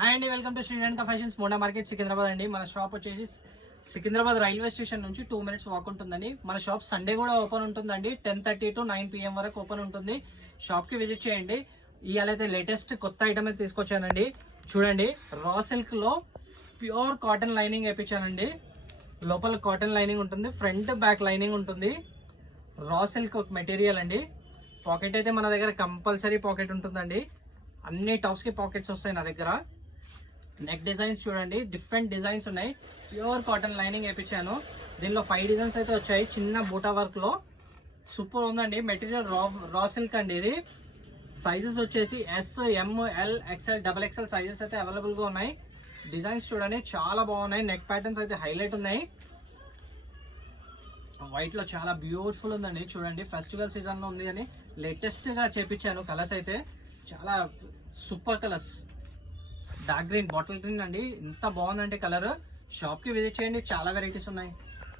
Hi అండి, welcome to Sri Lanka fashions Moda market Secunderabad అండి. మన షాప్ వచ్చేసి సికింద్రాబాద్ రైల్వే స్టేషన్ నుంచి 2 minutes వాక్ ఉంటుందండి. మన షాప్ సండే కూడా ఓపెన్ ఉంటుందండి. 10:30 to 9 PM వరకు ఓపెన్ ఉంటుంది. షాప్ కి విజిట్ చేయండి. ఇవాళ అయితే లేటెస్ట్ కొత్త ఐటమ్ అయితే తీసుకొచ్చానండి. చూడండి, రా సిల్క్ లో ప్యూర్ కాటన్ లైనింగ్ వేయించానండి. లోపల కాటన్ లైనింగ్ ఉంటుంది, ఫ్రంట్ బ్యాక్ లైనింగ్ ఉంటుంది. రా సిల్క్ మెటీరియల్ అండి. పాకెట్ అయితే మన దగ్గర కంపల్సరీ పాకెట్ ఉంటుందండి. అన్ని టాప్స్ కి పాకెట్స్ వస్తాయి నా దగ్గర. నెక్ డిజైన్స్ చూడండి, డిఫరెంట్ డిజైన్స్ ఉన్నాయి. ప్యూర్ కాటన్ లైనింగ్ వేయించాను. దీనిలో 5 డిజైన్స్ అయితే వచ్చాయి. చిన్న బూటా వర్క్ లో సూపర్ ఉందండి. మెటీరియల్ రా సిల్క్ అండి. ఇది సైజెస్ వచ్చేసి S, M, L, XL, XXL sizes అయితే అవైలబుల్ గా ఉన్నాయి. డిజైన్స్ చూడండి చాలా బాగున్నాయి. నెక్ ప్యాటర్న్స్ అయితే హైలైట్ ఉన్నాయి. వైట్ లో చాలా బ్యూటిఫుల్ ఉందండి. చూడండి, ఫెస్టివల్ సీజన్ లో ఉంది కానీ లేటెస్ట్ గా చేపించాను. కలర్స్ అయితే చాలా super colours. Dark green, bottle green అండి. ఎంత బాగుందంటే కలర్. షాప్ కి విజిట్ చేయండి, చాలా వెరైటీస్ ఉన్నాయి.